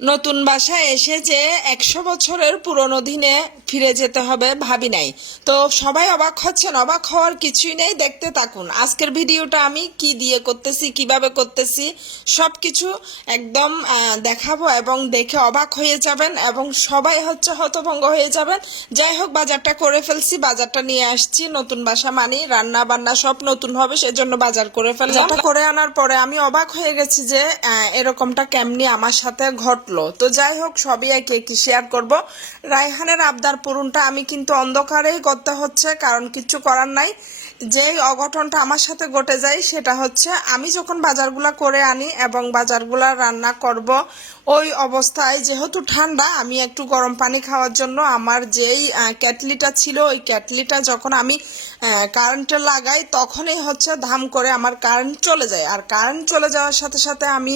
নতুন বাসায় এসে যে একশো বছরের পুরনো দিনে ফিরে যেতে হবে ভাবি নাই। তো সবাই অবাক হচ্ছেন, অবাক হওয়ার কিছুই নেই, দেখতে থাকুন। আজকের ভিডিওটা আমি কি দিয়ে করতেছি, কীভাবে করতেছি সব কিছু একদম দেখাবো এবং দেখে অবাক হয়ে যাবেন এবং সবাই হচ্ছে হতভঙ্গ হয়ে যাবেন। যাই হোক, বাজারটা করে ফেলছি, বাজারটা নিয়ে আসছি। নতুন বাসা মানি রান্না বান্না সব নতুন হবে, সেজন্য বাজার করে বাজারটা করে আনার পরে আমি অবাক হয়ে গেছি যে এরকমটা কেমনি আমার সাথে ঘটলো। তো যাই হোক, সবই একে কি শেয়ার করব। রায়হানের আবদার পূরণটা আমি কিন্তু অন্ধকারেই করতে হচ্ছে, কারণ কিছু করার নাই। যেই অঘটনটা আমার সাথে ঘটে যায়, সেটা হচ্ছে আমি যখন বাজারগুলা করে আনি এবং বাজারগুলা রান্না করব ওই অবস্থায় যেহেতু ঠান্ডা আমি একটু গরম পানি খাওয়ার জন্য আমার যেই আহ, কেটলিটা ছিল ওই ক্যাটলিটা যখন আমি কারেন্টে লাগাই তখনই হচ্ছে ধাম করে আমার কারেন্ট চলে যায়। আর কারেন্ট চলে যাওয়ার সাথে সাথে আমি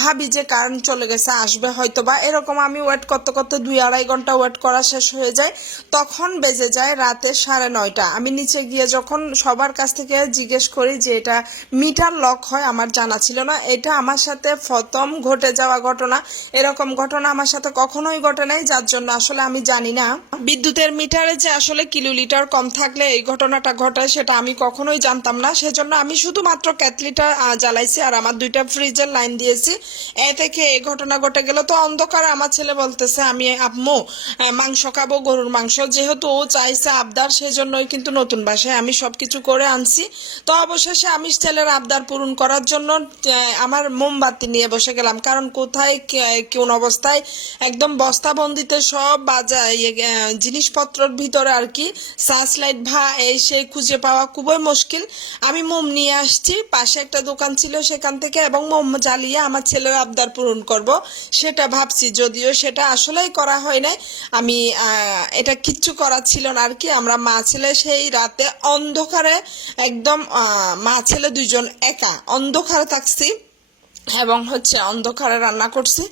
ভাবি যে কারেন্ট চলে গেছে আসবে হয়তো বা এরকম আমি ওয়েট করতে করতে দুই আড়াই ঘণ্টা ওয়েট করা শেষ হয়ে যায়। তখন বেজে যায় রাতে সাড়ে নয়টা। আমি নিচে গিয়ে যখন সবার কাছ থেকে জিজ্ঞেস করি যে এটা মিটার লক হয় আমার জানা ছিল না। এটা আমার সাথে প্রথম ঘটে যাওয়া ঘটনা এরকম ঘটনা আমার সাথে কখনোই ঘটে নাই যার জন্য আসলে আমি জানি না। বিদ্যুতের মিটারে যে আসলে কিলোলিটার কম থাকলে এই ঘটনাটা ঘটায় সেটা আমি কখনোই জানতাম না। সেজন্য আমি শুধুমাত্র ক্যাটলিটা আহ, জ্বালাইছি আর আমার দুইটা ফ্রিজের লাইন দিয়েছি। এ থেকে এই ঘটনা ঘটে গেল তো অন্ধকারে আমার ছেলে বলতেছে আমি আম্মু মাংস খাব গরুর মাংস। যেহেতু ও চাইছে আবদার সেই জন্যই কিন্তু নতুন বাসায় আমি সবকিছু করে আনছি। তো অবশেষে আমি ছেলের আবদার পূরণ করার জন্য আমার মোমবাতি নিয়ে বসে গেলাম। কারণ কোথায় কে- কোন অবস্থায় একদম বস্তাবন্দিতে সব বাজার জিনিসপত্রের ভিতরে আর কি। সার্চ লাইট ভা, এই সেই খুঁজে পাওয়া খুবই মুশকিল। আমি মোম নিয়ে আসছি, পাশে একটা দোকান ছিল সেখান থেকে, এবং মোম জ্বালিয়ে আমার ছেলের আবদার পূরণ করব। সেটা ভাবছি, যদিও সেটা আসলেই করা হয় নাই। আমি এটা কিচ্ছু করার ছিল না আর কি। আমরা মা ছেলে সেই রাতে অন্ধকারে, একদম মা ছেলে দুজন একা, অন্ধকারে থাকছি। এবং হচ্ছে অন্ধকারে রান্না করছি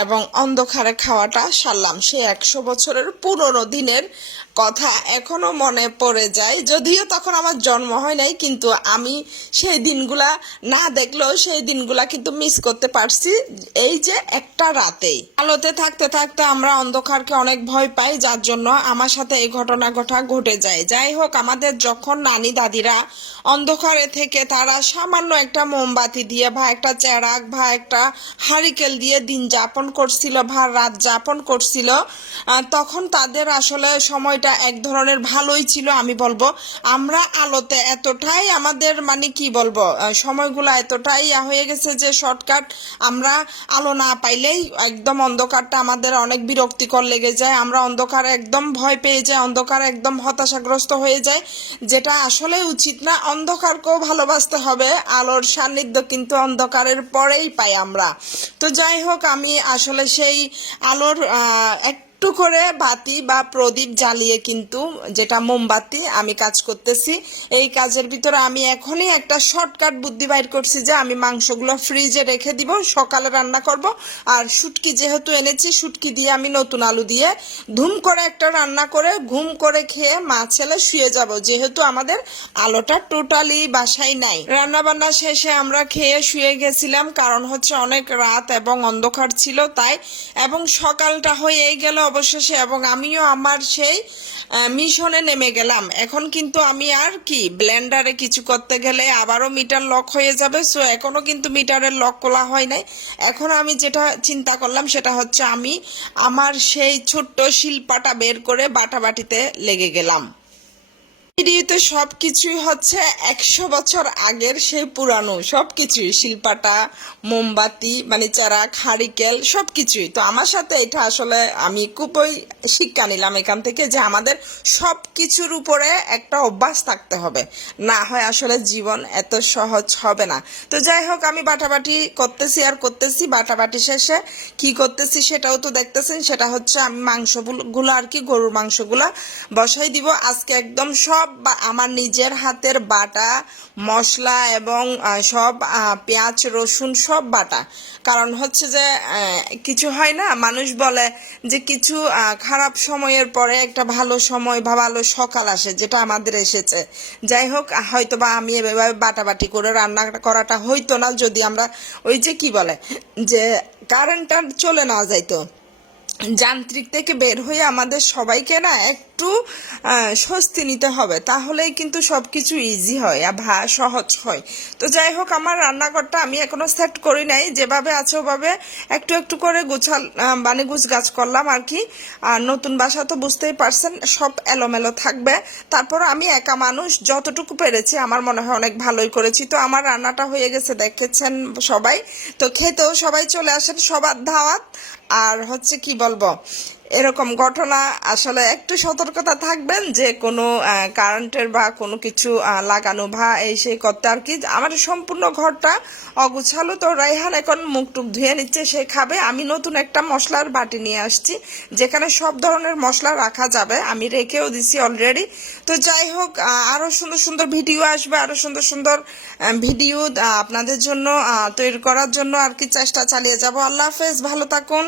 এবং অন্ধকারে খাওয়াটা সারলাম। সে একশো বছরের পুরনো দিনের কথা এখনও মনে পড়ে যায়। যদিও তখন আমার জন্ম হয় নাই, কিন্তু আমি সেই দিনগুলা না দেখলেও সেই দিনগুলা কিন্তু মিস করতে পারছি। এই যে একটা রাতেই। আলোতে থাকতে থাকতে আমরা অন্ধকারকে অনেক ভয় পাই, যার জন্য আমার সাথে এই ঘটনা ঘটা ঘটে যায়। যাই হোক, আমাদের যখন নানি দাদিরা অন্ধকারে থেকে তারা সামান্য একটা মোমবাতি দিয়ে বা একটা চেরাক বা একটা হারিকেল দিয়ে দিন যাপন করছিল বা রাত যাপন করছিল তখন তাদের আসলে সময়টা এক ধরনের ভালোই ছিল আমি বলব। আমরা আলোতে এতটাই আমাদের মানে কি বলব সময়গুলো এতটাই হয়ে গেছে যে শর্টকাট আমরা আলো না পাইলেই একদম অন্ধকারটা আমাদের অনেক বিরক্তিকর লেগে যায়। আমরা অন্ধকারে একদম ভয় পেয়ে যাই অন্ধকারে একদম হতাশাগ্রস্ত হয়ে যায় যেটা আসলে উচিত না। অন্ধকারকেও ভালোবাসতে হবে আলোর সান্নিধ্য কিন্তু অন্ধকারের পরেই পাই আমরা। তো যাই হোক আমি আসলে সেই আলোর আহ, একটু করে বাতি বা প্রদীপ জ্বালিয়ে কিন্তু যেটা মোমবাতি আমি কাজ করতেছি। এই কাজের ভিতরে আমি এখনই একটা শর্টকাট বুদ্ধি বাইর করছি যে আমি মাংসগুলো ফ্রিজে রেখে দিব, সকালে রান্না করব। আর শুটকি যেহেতু এনেছি, শুটকি দিয়ে আমি নতুন আলু দিয়ে ধুম করে একটা রান্না করে, ঘুম করে খেয়ে মা ছেলে শুয়ে যাব। যেহেতু আমাদের আলোটা টোটালি বাসায় নাই। রান্না বান্না শেষে আমরা খেয়ে শুয়ে গেছিলাম, কারণ হচ্ছে অনেক রাত এবং অন্ধকার ছিল তাই। এবং সকালটা হয়েই গেল অবশেষে এবং আমিও আমার সেই মিশনে নেমে গেলাম। এখন কিন্তু আমি আর কি ব্লেন্ডারে কিছু করতে গেলে আবারও মিটার লক হয়ে যাবে। সো এখনও কিন্তু মিটারের লক খোলা হয় নাই। এখন আমি যেটা চিন্তা করলাম সেটা হচ্ছে আমি আমার সেই ছোট্ট শিল্পাটা বের করে বাটাবাটিতে লেগে গেলাম। ভিডিওতে সব কিছুই হচ্ছে একশো বছর আগের সেই পুরানো। সব কিছুই শিল্পাটা, মোমবাতি মানে চারা, খারিকেল সব কিছুই তো আমার সাথে এটা আসলে আমি খুবই শিক্ষা নিলাম এখান থেকে যে আমাদের সব কিছুর উপরে একটা অভ্যাস থাকতে হবে। না হয় আসলে জীবন এত সহজ হবে না। তো যাই হোক, আমি বাটাবাটি করতেছি আর করতেছি। বাটাবাটি শেষে কি করতেছি সেটাও তো দেখতেছেন। সেটা হচ্ছে আমি মাংসগুলো আর কি গরুর মাংসগুলা বসাই দিব। আজকে একদম সব সব আমার নিজের হাতের বাটা, মশলা এবং সব পেঁয়াজ, রসুন সব বাটা। কারণ হচ্ছে যে কিছু হয় না, মানুষ বলে যে কিছু খারাপ সময়ের পরে একটা ভালো সময় বা ভালো সকাল আসে, যেটা আমাদের এসেছে। যাই হোক হয়তো বা আমি এভাবে বাটাবাটি করে রান্না করাটা হইতো না, যদি আমরা ওই যে কি বলে, যে কারেন্টটা চলে না যাইতো। যান্ত্রিক থেকে বের হয়ে আমাদের সবাইকে না একটু স্বস্তি নিতে হবে। তাহলেই কিন্তু সব কিছু ইজি হয় আর ভা, সহজ হয়। তো যাই হোক, আমার রান্নাঘরটা আমি এখনও সেট করি নাই। যেভাবে আছে ওভাবে একটু একটু করে গুছাল মানে গুছ গাছ করলাম আর কি। আর নতুন বাসা তো বুঝতেই পারছেন, সব এলোমেলো থাকবে। তারপর আমি একা মানুষ, যতটুকু পেরেছি আমার মনে হয় অনেক ভালোই করেছি। তো আমার রান্নাটা হয়ে গেছে, দেখেছেন সবাই। তো খেতেও সবাই চলে আসেন, সবার ধাওয়াত। আর হচ্ছে কি বলব এরকম ঘটনা, আসলে একটু সতর্কতা থাকবেন যে কোনো কারেন্টের বা কোনো কিছু লাগানো বা এই সেই করতে আর কি। আমার সম্পূর্ণ ঘরটা অগুছালো। তো রাইহান এখন মুখ টুক ধুয়ে নিচ্ছে, সে খাবে। আমি নতুন একটা মশলার বাটি নিয়ে আসছি, যেখানে সব ধরনের মশলা রাখা যাবে। আমি রেখেও দিছি অলরেডি তো যাই হোক আরও সুন্দর সুন্দর ভিডিও আসবে আরও সুন্দর সুন্দর ভিডিও আপনাদের জন্য তৈরি করার জন্য আর কি চেষ্টা চালিয়ে যাব। আল্লাহ হাফেজ, ভালো থাকুন।